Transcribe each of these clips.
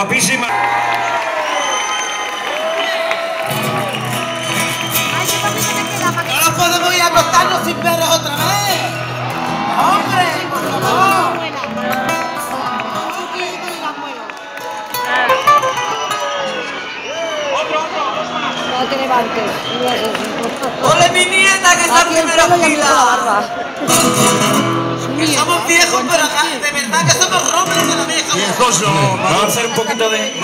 guapísima. No podemos ir a acostarnos sin veros otra vez. ¡Hombre, por favor! No te levantes. ¡Ole mi nieta que está en primera fila! Que somos viejos, pero de verdad que somos robles de la vieja. Viejos no. Vamos a hacer un poquito de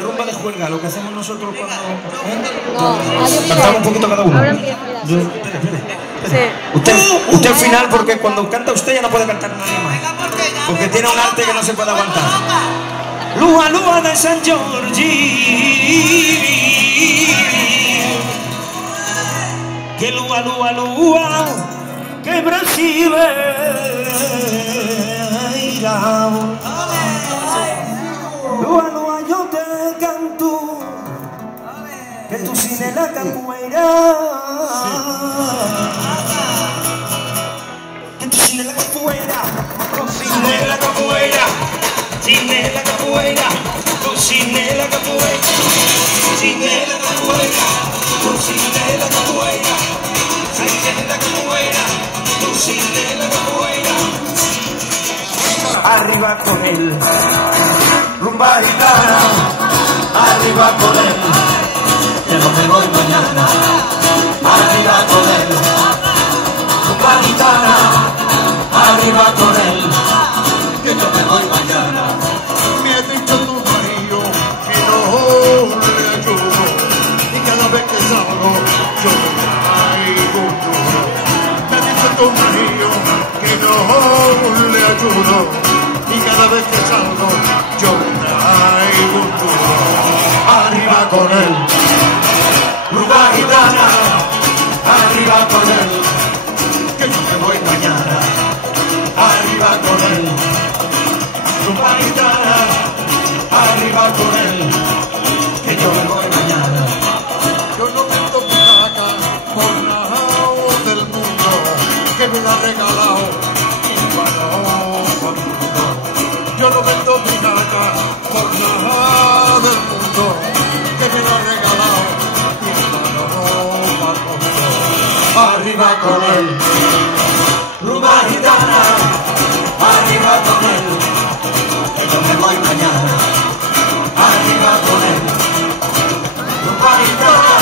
rumba de juerga, lo que hacemos nosotros cuando... Cantamos un poquito cada uno. Usted al final, porque cuando canta usted ya no puede cantar nadie más. Porque tiene un arte que no se puede aguantar. Lua, lua de San Giorgi, que lua, lua, lua, que Brasile. Lua, lua, yo te canto, que tú sin la capoeira, que tú sin la capoeira, sin la capoeira, sin la capoeira, tú sin la capoeira, sin la capoeira, tú sin la capoeira, sin la capoeira, tú sin la capoeira. Arriba con él, rumba gitana, arriba con él, que no me voy mañana, arriba con él, rumba gitana, arriba con él, que no me voy mañana. Me ha dicho tu marido que no le ayudo, y cada vez que salgo yo me traigo un duro. Me ha dicho tu marido que no le ayudo, y cada vez que salgo yo me traigo un duro. Arriba con él, rumba gitana, arriba con él, que yo me voy mañana, arriba con él, rumba gitana, arriba con él, que yo me voy mañana. Yo no vendo mi caca por nada del mundo, que me la ha regalado mi mano. Yo no vendo mi caca por nada del mundo, que me la ha regalado mi mano. Arriba con él, rumba gitana, arriba con él, que yo me voy mañana, arriba con él, rumba gitana,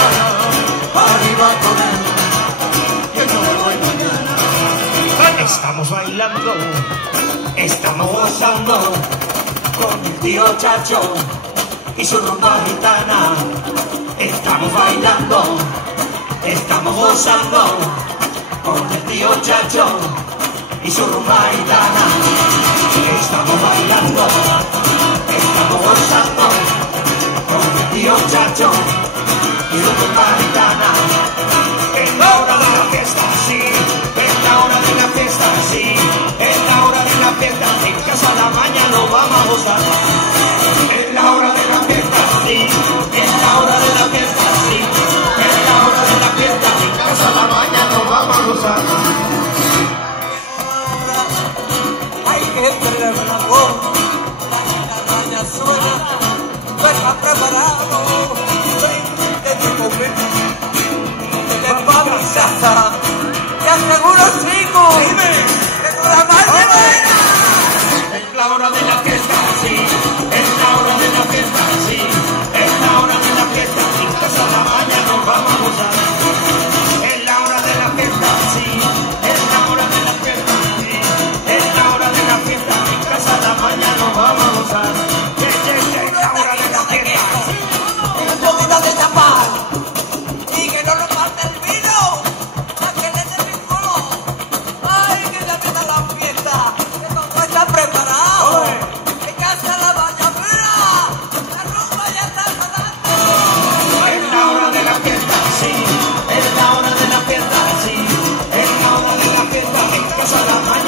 arriba con él, que yo me voy mañana. Estamos bailando, estamos gozando con el tío Chacho y su rumba gitana. Estamos bailando, estamos gozando con el tío Chacho y su rumba gitana. Estamos bailando, estamos gozando con el tío Chacho y su rumba gitana. Es la hora de la fiesta, sí, es la hora de la fiesta, sí, es la hora de la fiesta. En casa la mañana lo vamos a gozar. Es la hora de la fiesta, sí, es la hora de la fiesta, sí, es la hora de la fiesta. En casa la mañana lo vamos a gozar. Hay que celebrar la voz, la caña suena, tú estás preparado, de tu momento, de pamisasa, te aseguro, chico, que tú la más de buena. Es la hora de la fiesta, sí, es la hora de la fiesta, sí, es la hora de la fiesta. En casa la mañana nos vamos a gozar. Es la hora de la fiesta, sí, es la hora de la fiesta, sí, es la hora de la fiesta. En casa la mañana nos vamos a gozar. Es la hora de la fiesta. Un poquito de champán y que no nos falte el vino, a que le dé mi culo. Ay, que ya empieza la fiesta, que todo está preparado. En casa la bañadera, la rumba ya está sonando. Es la hora de la fiesta, sí, es la hora de la fiesta, sí, es la hora de la fiesta. En casa la mañana